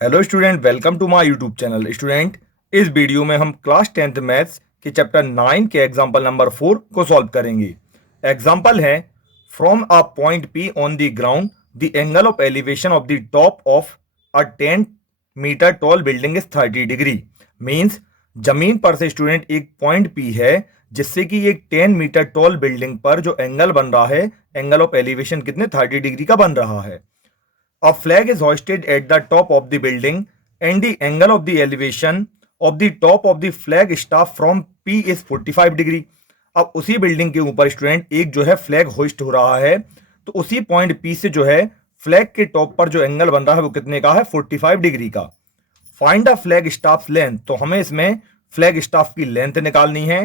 Hello student, welcome to my YouTube channel. Student, इस video में हम क्लास 10th मैथ्स के चैप्टर 9 के एग्जाम्पल नंबर 4 को सॉल्व करेंगे। एग्जाम्पल है, from a point P on the ground the angle of elevation of the top of a 10 meter tall building is 30 degree. Means जमीन पर से स्टूडेंट एक point P है जिससे कि एक 10 मीटर टॉल बिल्डिंग पर जो एंगल बन रहा है, एंगल ऑफ एलिवेशन कितने 30 डिग्री का बन रहा है। A flag is hoisted at the top of the building and the angle of the elevation of the top of the flag staff from P is 45 degree. अब उसी building के ऊपर student एक जो है फ्लैग होइस्ट हो रहा है, तो उसी पॉइंट P से जो है फ्लैग के टॉप पर जो एंगल बन रहा है वो कितने का है, 45 डिग्री का। Find the flag staff length, तो हमें इसमें फ्लैग स्टाफ की लेंथ निकालनी है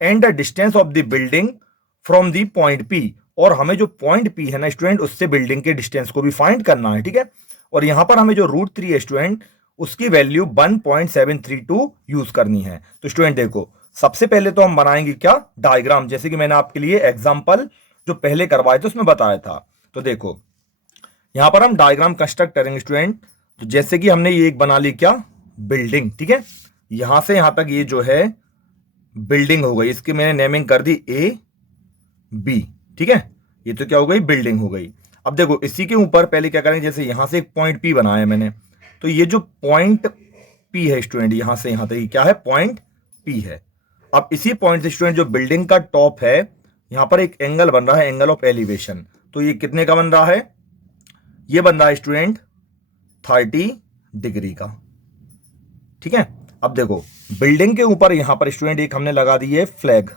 and the distance of the building from the point P, और हमें जो पॉइंट पी है ना स्टूडेंट, उससे बिल्डिंग के डिस्टेंस को भी फाइंड करना है। ठीक है, और यहां पर हमें जो √3 है स्टूडेंट, उसकी वैल्यू 1.732 यूज करनी है। तो स्टूडेंट देखो, सबसे पहले तो हम बनाएंगे क्या, डायग्राम, जैसे कि मैंने आपके लिए एग्जाम्पल जो पहले करवाए थे उसमें बताया था। तो देखो यहां पर हम डायग्राम कंस्ट्रक्ट करेंगे स्टूडेंट। तो जैसे कि हमने ये एक बना ली क्या, बिल्डिंग। ठीक है, यहां से यहां तक ये जो है बिल्डिंग हो गई, इसकी मैंने नेमिंग कर दी ए बी। ठीक है, ये तो क्या हो गई, बिल्डिंग हो गई। अब देखो इसी के ऊपर पहले क्या करेंगे, जैसे यहां से एक पॉइंट पी बनाया मैंने, तो ये जो पॉइंट पी है स्टूडेंट, यहां से यहां तक ये क्या है, पॉइंट पी है। अब इसी पॉइंट से स्टूडेंट जो बिल्डिंग का टॉप है, यहां पर एक एंगल बन रहा है, एंगल ऑफ एलिवेशन। तो ये कितने का बन रहा है, ये बन रहा है स्टूडेंट 30 डिग्री का। ठीक है, अब देखो बिल्डिंग के ऊपर यहां पर स्टूडेंट एक हमने लगा दी है फ्लैग,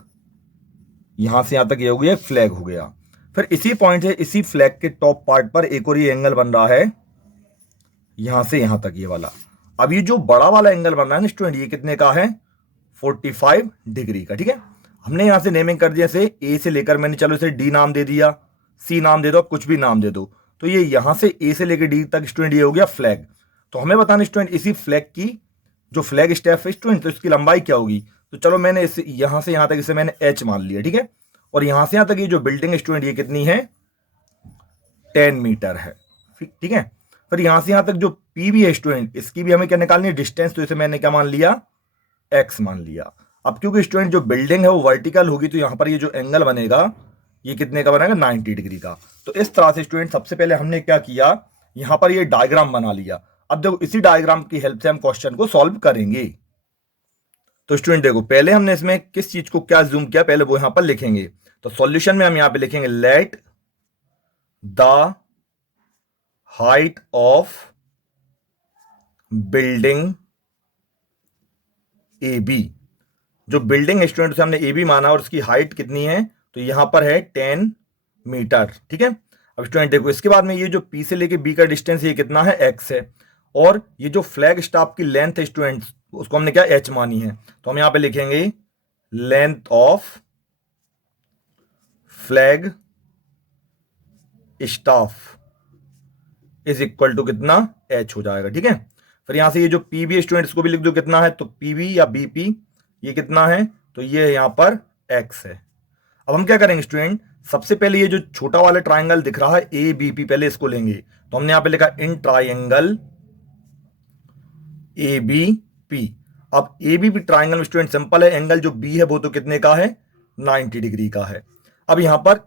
यहां से यहां तक ये हो गया, फ्लैग हो गया। फिर इसी पॉइंट से इसी फ्लैग के टॉप पार्ट पर एक और ये एंगल बन रहा है, यहां से यहां तक ये वाला। अब ये जो बड़ा वाला एंगल बन रहा है ना स्टूडेंट, ये कितने का है, 45 डिग्री का। ठीक है, हमने यहां से नेमिंग कर दिया, जैसे ए से लेकर मैंने, चलो इसे डी नाम दे दिया, सी नाम दे दो, कुछ भी नाम दे दो। तो ये यहां से ए से लेकर डी तक स्टूडेंट ये हो गया फ्लैग। तो हमें बताना स्टूडेंट इसी फ्लैग की जो फ्लैग स्टेप है स्टूडेंट, तो इसकी लंबाई क्या होगी। तो चलो मैंने इसे यहां से यहां तक इसे मैंने एच मान लिया। ठीक है, और यहां से यहां तक ये जो बिल्डिंग स्टूडेंट ये कितनी है, 10 मीटर है। ठीक है, फिर यहां से यहां तक जो पी भी है स्टूडेंट, इसकी भी हमें क्या निकालनी है, डिस्टेंस। तो इसे मैंने क्या मान लिया, एक्स मान लिया। अब क्योंकि स्टूडेंट जो बिल्डिंग है वो वर्टिकल होगी, तो यहां पर ये जो एंगल बनेगा ये कितने का बनेगा, 90 डिग्री का। तो इस तरह से स्टूडेंट सबसे पहले हमने क्या किया, यहां पर ये डायग्राम बना लिया। अब देखो इसी डायग्राम की हेल्प से हम क्वेश्चन को सॉल्व करेंगे। तो स्टूडेंट देखो, पहले हमने इसमें किस चीज को क्या जूम किया, पहले वो यहां पर लिखेंगे। तो सॉल्यूशन में हम यहां पे लिखेंगे, let the height of building A B. जो बिल्डिंग स्टूडेंट से हमने ए बी माना और उसकी हाइट कितनी है, तो यहां पर है 10 मीटर। ठीक है, अब स्टूडेंट देखो इसके बाद में ये जो पी से लेके बी का डिस्टेंस ये कितना है, एक्स है। और ये जो फ्लैग स्टाफ की लेंथ है स्टूडेंट, उसको हमने क्या एच मानी है। तो हम यहां पे लिखेंगे length of flag staff is equal to कितना, एच हो जाएगा। ठीक है, फिर यहां से ये जो पी बी स्टूडेंट, इसको भी लिख दो कितना है, तो पी बी या बी पी ये कितना है, तो ये यहां पर एक्स है। अब हम क्या करेंगे स्टूडेंट, सबसे पहले ये जो छोटा वाला ट्राइंगल दिख रहा है ए बी पी, पहले इसको लेंगे। तो हमने यहां पे लिखा in triangle A B P. अब ए बी पी ट्राइंगल में स्टूडेंट सिंपल है, एंगल जो बी है वो तो कितने का है, 90 डिग्री का है। अब यहां पर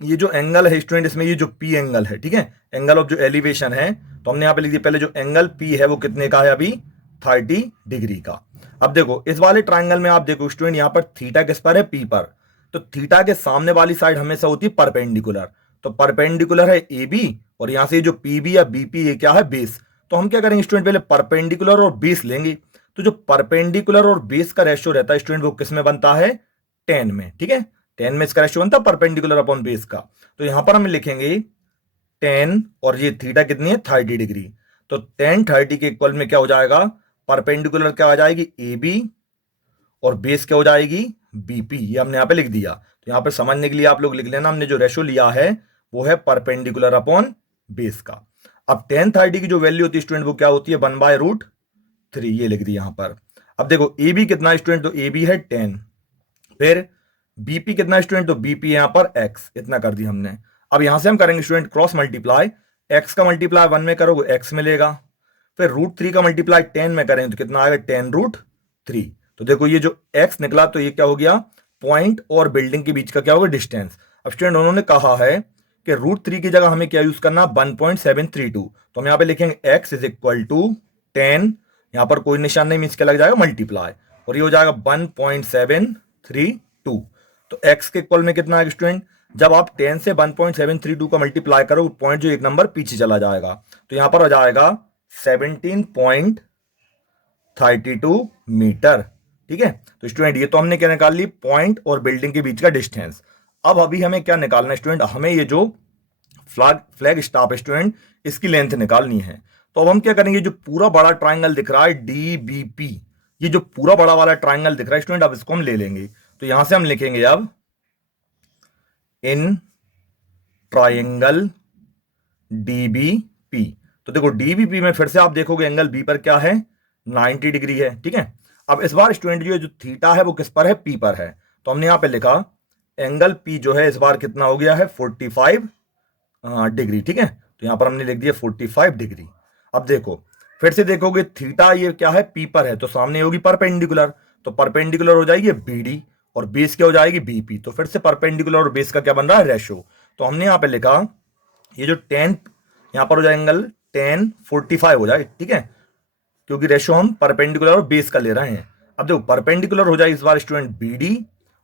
ये जो एंगल है स्टूडेंट, इसमें ये जो पी एंगल है, ठीक है, एंगल ऑफ जो एलिवेशन है, तो हमने यहां पे लिख दिया, पहले जो एंगल पी है वो कितने का है, अभी 30 डिग्री का। अब देखो इस वाले ट्राइंगल में आप देखो स्टूडेंट, यहां पर थीटा किस पर है, पी पर। तो थीटा के सामने वाली साइड हमेशा होती है परपेंडिकुलर। तो परपेंडिकुलर है ए बी, और यहां से जो पी बी या बीपी ये क्या है, बेस। तो हम क्या करेंगे स्टूडेंट, पहले परपेंडिकुलर और बेस लेंगे। तो जो परपेंडिकुलर और बेस का रेशियो रहता है स्टूडेंट, वो किस में बनता है, 10 में। ठीक है, 10 में इसका रेशियो बनता है परपेंडिकुलर अपॉन बेस का। तो यहां पर हम लिखेंगे 10, और ये थीटा कितनी है, 30 डिग्री। तो 10 30 के इक्वल में क्या हो जाएगा, परपेंडिकुलर क्या आ जाएगी, ए बी, और बेस क्या हो जाएगी, बीपी। ये हमने यहां पे लिख दिया। तो यहां पे समझने के लिए आप लोग लिख लेना, हमने जो रेशियो लिया है वो है परपेंडिकुलर अपॉन बेस का। अब 10 30 की जो वैल्यू होती है स्टूडेंट, वो क्या होती है, 1/√3, ये लिख दी यहां पर। अब देखो ए बी कितना है स्टूडेंट, तो ए बी है 10, फिर बीपी कितना स्टूडेंट, तो बीपी यहां पर एक्स, इतना कर दिया हमने। अब यहां से हम करेंगे स्टूडेंट क्रॉस मल्टीप्लाई, एक्स का मल्टीप्लाई 1 में करोगे एक्स मिलेगा, फिर √3 का मल्टीप्लाई 10 में करें तो कितना आएगा 10√3। तो देखो ये जो x निकला तो ये क्या हो गया, पॉइंट और बिल्डिंग के बीच का क्या होगा, डिस्टेंस। अब स्टूडेंट उन्होंने कहा है कि √3 की जगह हमें क्या यूज करना, 1.732। तो हम यहाँ पे लिखेंगे x इज इक्वल टू 10, यहाँ पर कोई निशान नहीं, मीन्स क्या लग जाएगा मल्टीप्लाई, और ये हो जाएगा 1.732। तो x के इक्वल में कितना आएगा स्टूडेंट, जब आप 10 से 1.732 का मल्टीप्लाई करो, पॉइंट जो एक नंबर पीछे चला जाएगा, तो यहां पर हो जाएगा 17.32 मीटर। ठीक है, तो स्टूडेंट ये तो हमने क्या निकाल ली, पॉइंट और बिल्डिंग के बीच का डिस्टेंस। अब अभी हमें क्या निकालना है स्टूडेंट, हमें ये जो फ्लैग स्टाफ है स्टूडेंट, इसकी लेंथ निकालनी है। तो अब हम क्या करेंगे, जो पूरा बड़ा ट्राइंगल दिख रहा है DBP, ये जो पूरा बड़ा वाला ट्राइंगल दिख रहा है स्टूडेंट, अब इसको हम ले लेंगे। तो यहां से हम लिखेंगे अब इन ट्राइंगल DBP। तो देखो DBP में फिर से आप देखोगे एंगल B पर क्या है, 90 डिग्री है। ठीक है, अब इस बार स्टूडेंट जो थीटा है वो किस पर है, P पर है। तो हमने यहां पे लिखा एंगल P जो है इस बार कितना हो गया है, 45 डिग्री। ठीक है, तो यहां पर हमने लिख दिया 45 डिग्री। अब देखो फिर से देखोगे थीटा ये क्या है, P पर है, तो सामने होगी परपेंडिकुलर, तो परपेंडिकुलर हो जाएगी BD और बेस क्या हो जाएगी BP। तो फिर से परपेंडिकुलर और बेस का क्या बन रहा है, रेशो। तो हमने यहां पे लिखा ये जो 10 यहां पर हो जाए एंगल 1045 हो जाए। ठीक है, क्योंकि रेशो हम परपेंडिकुलर और बेस का ले रहे हैं। अब देखो परपेंडिकुलर हो जाए इस बार स्टूडेंट BD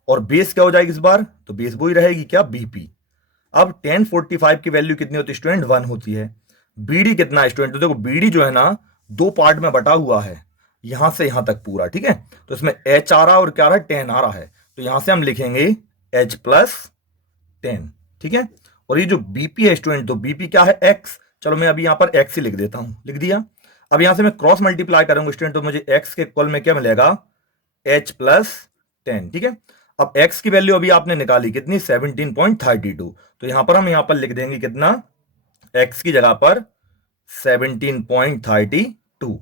और बेस क्या हो जाएगी इस बार, तो बेस वो ही रहेगी क्या, BP। अब 1045 की वैल्यू कितनी होती है स्टूडेंट, 1 होती है। BD कितना है स्टूडेंट, तो देखो BD जो है ना 2 पार्ट में बटा हुआ है, यहां से यहां तक पूरा। ठीक है, तो इसमें H आ रहा है और क्या आ रहा है, 10 आ रहा है। तो यहां से हम लिखेंगे H प्लस 10। ठीक है, और ये जो BP है स्टूडेंट, तो BP क्या है, X। चलो मैं अभी यहां पर X ही लिख देता हूं, लिख दिया। अब यहां से मैं क्रॉस मल्टीप्लाई करूंगा स्टूडेंट, तो मुझे X के इक्वल में क्या मिलेगा, H प्लस 10। ठीक है, अब X की वैल्यू अभी आपने निकाली कितनी, 17.32। तो यहां पर हम यहां पर लिख देंगे कितना, X की जगह पर 17.32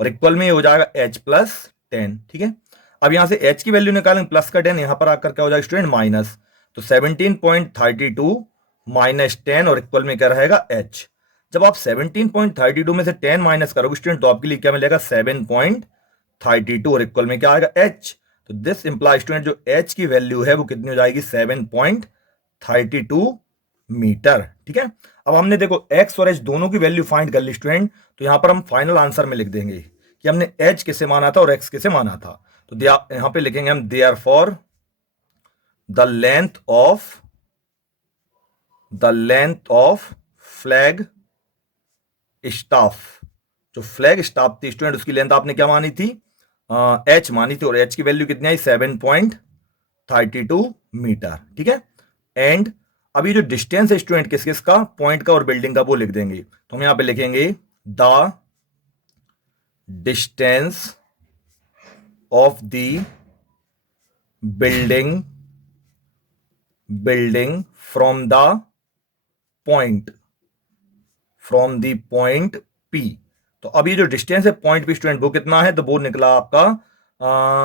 और इक्वल में ये हो जाएगा H प्लस 10। ठीक है, अब यहां से H की वैल्यू निकालेंगे, प्लस का 10 यहां पर आकर क्या हो जाएगा स्टूडेंट, माइनस। तो 17.32 माइनस 10 और इक्वल में क्या रहेगा, H। जब आप 17.32 में से 10 माइनस करोगे स्टूडेंट, तो आपके लिए क्या मिलेगा, 7.32 और इक्वल में क्या आएगा, H। तो दिस इंप्लाई स्टूडेंट जो H की वैल्यू है वो कितनी हो जाएगी, 7.32 मीटर। ठीक है, अब हमने देखो X और H दोनों की वैल्यू फाइंड कर ली स्टूडेंट, तो यहां पर हम फाइनल आंसर में लिख देंगे कि हमने H किसे माना था और X किसे माना था। तो यहां पे लिखेंगे हम therefore the length of flag staff, जो फ्लैग स्टाफ थी स्टूडेंट उसकी लेंथ आपने क्या मानी थी, H मानी थी, और H की वैल्यू कितनी आई, 7.32 मीटर। ठीक है, एंड अभी जो डिस्टेंस है स्टूडेंट किस किस का, पॉइंट का और बिल्डिंग का, वो लिख देंगे। तो हम यहां पे लिखेंगे the distance of the building from the point P। तो अब ये जो डिस्टेंस है पॉइंट P स्टूडेंट वो कितना है, तो वो निकला आपका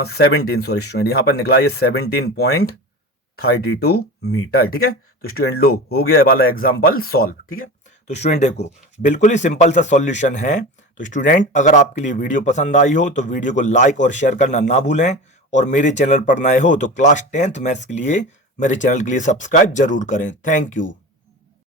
17, सॉरी स्टूडेंट यहां पर निकला ये 17.32 मीटर। ठीक है, तो स्टूडेंट लो हो गया वाला एग्जांपल सॉल्व। ठीक है, तो स्टूडेंट देखो बिल्कुल ही सिंपल सा सॉल्यूशन है। तो स्टूडेंट अगर आपके लिए वीडियो पसंद आई हो तो वीडियो को लाइक और शेयर करना ना भूलें, और मेरे चैनल पर नए हो तो क्लास 10th मैथ्स के लिए मेरे चैनल के लिए सब्सक्राइब जरूर करें। Thank you.